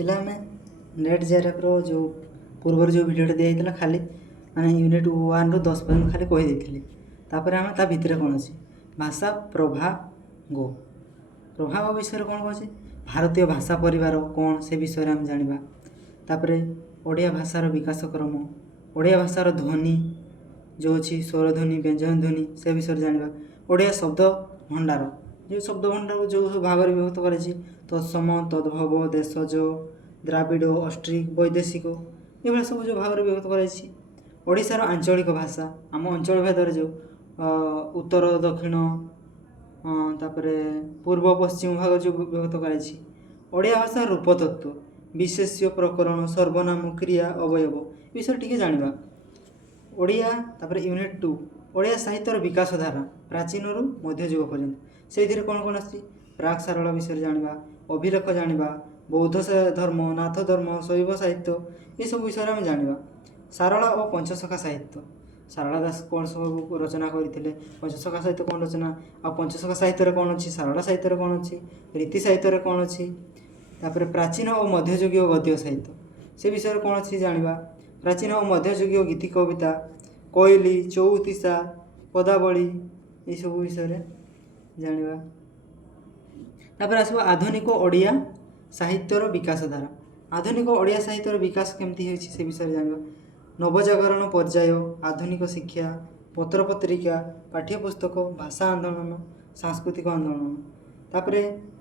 पिला में net JRF जो पूर्वर जो भिडियोटे दिखाई खाली माने यूनिट 1 ରୁ 10 पर्यंत खाली कहीदेली तापर आम ता भितर कौन अच्छी भाषा प्रभाग प्रभाव विषय कौन कहे भारतीय भाषा परिवार कौन से विषय आम जाना तापर ओडिया भाषार विकास क्रम ओडिया भाषार ध्वनि जो अच्छी स्वर ध्वनि व्यंजन ध्वनि से विषय जाना ओडिया शब्द भंडार जो शब्द भंडार को जो भाव में विभक्त कर तत्सम तद्भव देशज द्राविड़ ऑस्ट्रिक वैदेशिक ये सब जो भाव में विभक्त कर आंचलिक भाषा आम अंचल भेदर जो उत्तर दक्षिण तापर पूर्व पश्चिम भाग जो विभक्त कर भाषा रूपतत्व विशेष्य प्रकरण सर्वनाम क्रिया अवयव विषय टी जाना ओडिया तापर यूनिट 2 ओडिया साहित्यर विकास धारा प्राचीन रु मध्ययुग पर्यंत से कौन कौन आसी प्राक सारला विषय जाना अभिलेख जाना बौद्ध धर्म नाथ धर्म शैव साहित्य ये सब विषय आम जाना सारला और पंचसखा साहित्य सारला दास कौन सब रचना करते पंचसखा साहित्य कौन रचना आ पंचसखा साहित्य कौन अच्छी सारला साहित्य कौन अच्छी रीति साहित्य कौन अच्छी तापर प्राचीन और मध्ययुगीय गद्य साहित्य से विषय कौन अच्छी जाना प्राचीन और मध्ययुगीय गीति कविता कोइली चौतीसा पदावली ये सब विषय जाना तापर आसो आधुनिक ओडिया साहित्यर विकास धारा आधुनिक ओडिया साहित्यर विकास केमती होइछि से विषय जाना नवजागरण पर्याय आधुनिक शिक्षा पत्र पत्रिका पाठ्यपुस्तक भाषा आंदोलन सांस्कृतिक आंदोलन तापर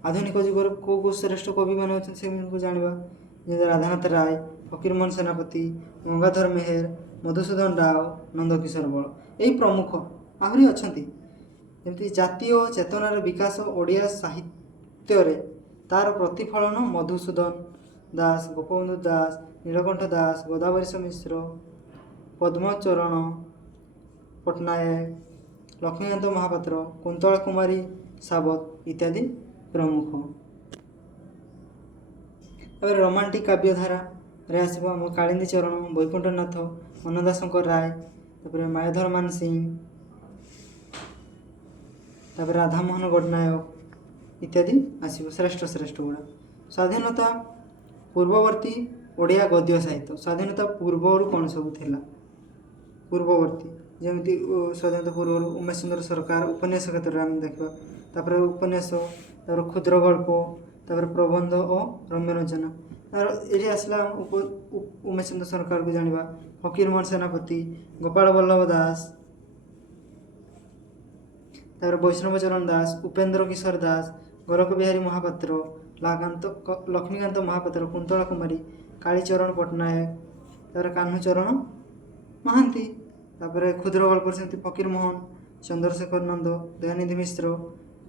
आधुनिक जुगर को श्रेष्ठ कवि मान अच्छे से जाना राधानाथ राय फकीरमोहन सेनापति गंगाधर मेहर मधुसूदन राव नंदकिशोर बल यही प्रमुख आहरी अच्छा जमी जातीय चेतनार विकास ओडिया साहित्य तार प्रतिफलन मधुसूदन दास गोपबंधु दास नीलकंठ दास गोदावरीश मिश्र पद्मचरण पट्टनायक लक्ष्मीकांत महापात्र कुंतला कुमारी सावत इत्यादि प्रमुख तापर रोमांटिक काव्यधारा रे आसब आम कालिंदी चरण वैकुंठनाथ मनदा शंकर राय तापर मायाधर मान सिंह तापर राधामोहन गडनायक इत्यादि आसब श्रेष्ठ श्रेष्ठ गुड़ा स्वाधीनता पूर्ववर्ती ओडिया गद्य साहित्य स्वाधीनता पूर्वर कौन सब थिला पूर्ववर्ती जमी स्वाधीनता पूर्व उमेश चंद्र सरकार उपन्यास क्षेत्र में आम देखा तापर उपन्यास तापर क्षुद्र गल्प तापर प्रबंध और रम्य रचना ये आसला उमेश चंद्र सरकार को जाना फकीरमोहन सेनापति गोपाल बल्लभ दास तापर वैष्णवचरण दास उपेन्द्र किशोर दास गोलक बिहारी महापात्र लक्ष्मीकांत महापात्र कुंतला कुमारी कालीचरण पट्टनायक तापर कान्हूचरण महांती तापर क्षुद्र गल्प से फकीरमोहन चंद्रशेखर नंद दयानिधि मिश्र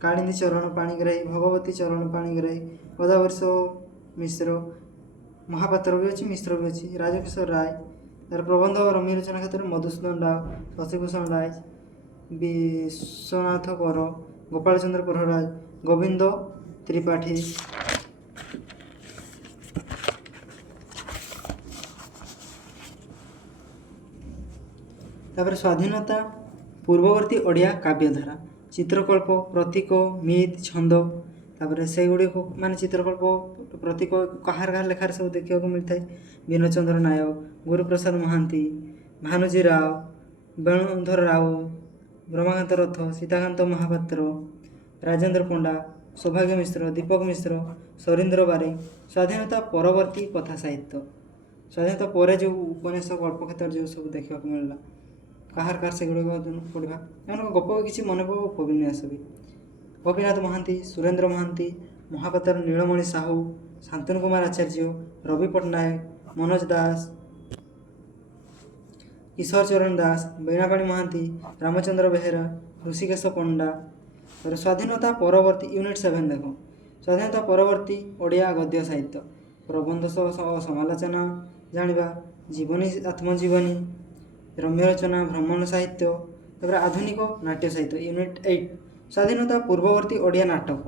कालिंदी चरण पाणिग्राही भगवती चरण पाणिग्राही गोदावरीश मिश्र महापात्र भी अच्छी मिश्र भी अच्छी राजकिशोर राय तार प्रबंध और रम्य रचना क्षेत्र में मधुसूदन राव शशिभूषण राय विश्वनाथ कर गोपाल चंद्र प्रहराज गोविंद त्रिपाठी तापर स्वाधीनता पूर्ववर्ती ओडिया काव्यधारा चित्रकल्प प्रतीक मित छंद तापर से गुड़ी माने चित्रकल्प प्रतीक कहार कहार लेखार सब देखा मिलता है विनोद चंद्र नायक गुरुप्रसाद महांती भानुजी राव वेणुधर राव ब्रह्माकांत रथ सीताकांत महापात्र राजेंद्र पंडा सौभाग्य मिश्र दीपक मिश्र सौरींद्र बारे स्वाधीनता परवर्ती कथा साहित्य स्वाधीनता पर जो उपन्यास गल्प क्षेत्र जो सब देखा मिलला कहार कहार से गुड़ाक पढ़ा एम गप किसी मन पड़ो उपन्यास भी गोपीनाथ महांती सुरेंद्र महांती महापात्र नीलमणि साहू शांतनु कुमार आचार्य रवि पट्टनायक मनोज दास किशोर चरण दास बीणापाणी महांती रामचंद्र बेहेरा ऋषिकेश पंडा और स्वाधीनता परवर्ती यूनिट 7 देख स्वाधीनता परवर्ती ओडिया गद्य साहित्य प्रबंध समालोचना जाना जीवनी आत्मजीवनी रम्य रचना भ्रमण साहित्य तापर आधुनिक नाट्य साहित्य यूनिट 8 स्वाधीनता पूर्ववर्ती ओडिया नाटक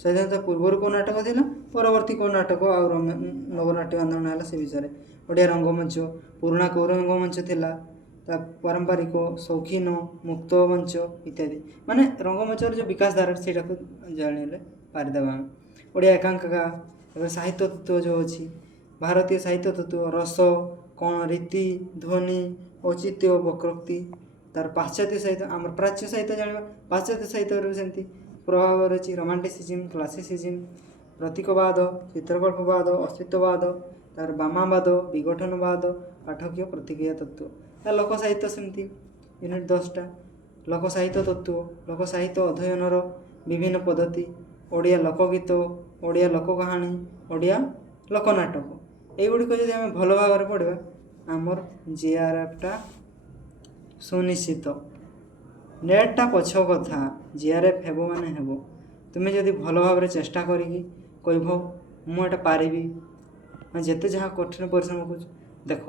स्वाधीनता पूर्वर को नाटक था परवर्ती को नाटक और नवनाट्य आंदोलन है से विषय ओडिया रंगमंच पुराणा कौर रंगमंच थिला पारंपरिक शौखीन मुक्त मंच इत्यादि माने रंगमंचर जो विकास धारा से जाने पारिदेवा ओडिया एकांकिका ତାପରେ ସାହିତ୍ୟ ତତ୍ତ୍ୱ ଯେଉଁ ଅଛି, ଭାରତୀୟ ସାହିତ୍ୟ ତତ୍ତ୍ୱ ରସ କ'ଣ, ରୀତି, ଧ୍ୱନି, ଔଚିତ୍ୟ, ବକ୍ରୋକ୍ତି। ତାର ପାଶ୍ଚାତ୍ୟ ସାହିତ୍ୟ, ଆମର ପ୍ରାଚ୍ୟ ସାହିତ୍ୟ ଜାଣିବା, ପାଶ୍ଚାତ୍ୟ ସାହିତ୍ୟରୁ ସେମିତି ପ୍ରଭାବ ରହିଛି ରୋମାଣ୍ଟିସିଜିମ୍, କ୍ଲାସିସିଜିମ୍, ପ୍ରତୀକବାଦ, ଚିତ୍ରକଳ୍ପବାଦ, ଅସ୍ତିତ୍ୱବାଦ, ତାର ବାମାବାଦ, ବିଘଟନବାଦ, ପାଠକୀୟ ପ୍ରତିକ୍ରିୟା ତତ୍ତ୍ୱ। ତା ଲୋକ ସାହିତ୍ୟ ସେମିତି ୟୁନିଟ୍ 10ଟା। ଲୋକ ସାହିତ୍ୟ ତତ୍ତ୍ୱ, ଲୋକ ସାହିତ୍ୟ ଅଧ୍ୟୟନର ବିଭିନ୍ନ ପଦ୍ଧତି, ଓଡ଼ିଆ ଲୋକଗୀତ, ଓଡ଼ିଆ ଲୋକ କାହାଣୀ, ଓଡ଼ିଆ ଲୋକନାଟକ। ଏଇଗୁଡ଼ିକ ଯଦି ଆମେ ଭଲ ଭାବରେ ପଢ଼ିବା ଆମର ଜିଆର୍ଏଫ୍ଟା ସୁନିଶ୍ଚିତ। ନେଟ୍ଟା ପଛ କଥା, ଜିଆର୍ଏଫ୍ ହେବ ମାନେ ହେବ। ତୁମେ ଯଦି ଭଲ ଭାବରେ ଚେଷ୍ଟା କରିକି କହିବ ମୁଁ ଏଇଟା ପାରିବି, ଯେତେ ଯାହା କଠିନ ପରିଶ୍ରମ କରୁଛୁ, ଦେଖ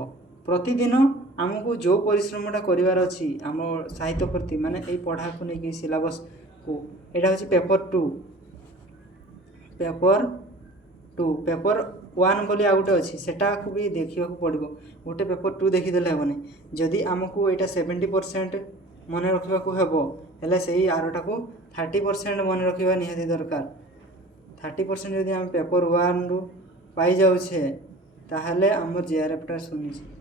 ପ୍ରତିଦିନ ଆମକୁ ଯେଉଁ ପରିଶ୍ରମଟା କରିବାର ଅଛି ଆମ ସାହିତ୍ୟ ପ୍ରତି, ମାନେ ଏଇ ପଢ଼ାକୁ ନେଇକି ସିଲାବସ୍କୁ, ଏଇଟା ହେଉଛି ପେପର୍ 2। ପେପର୍ 1 ବୋଲି ଆଉ ଗୋଟେ ଅଛି, ସେଟାକୁ ବି ଦେଖିବାକୁ ପଡ଼ିବ। ଗୋଟେ ପେପର୍ 2 ଦେଖିଦେଲେ ହେବନି। ଯଦି ଆମକୁ ଏଇଟା 70% ମନେ ରଖିବାକୁ ହେବ, ହେଲେ ସେଇ ଆରଟାକୁ 30% ମନେ ରଖିବା ନିହାତି ଦରକାର। 30% ଯଦି ଆମେ ପେପର୍ 1ରୁ ପାଇଯାଉଛେ, ତାହେଲେ ଆମର ଜିଆର୍ଏଫ୍ଟା ସୁନିଶ୍ଚିତ।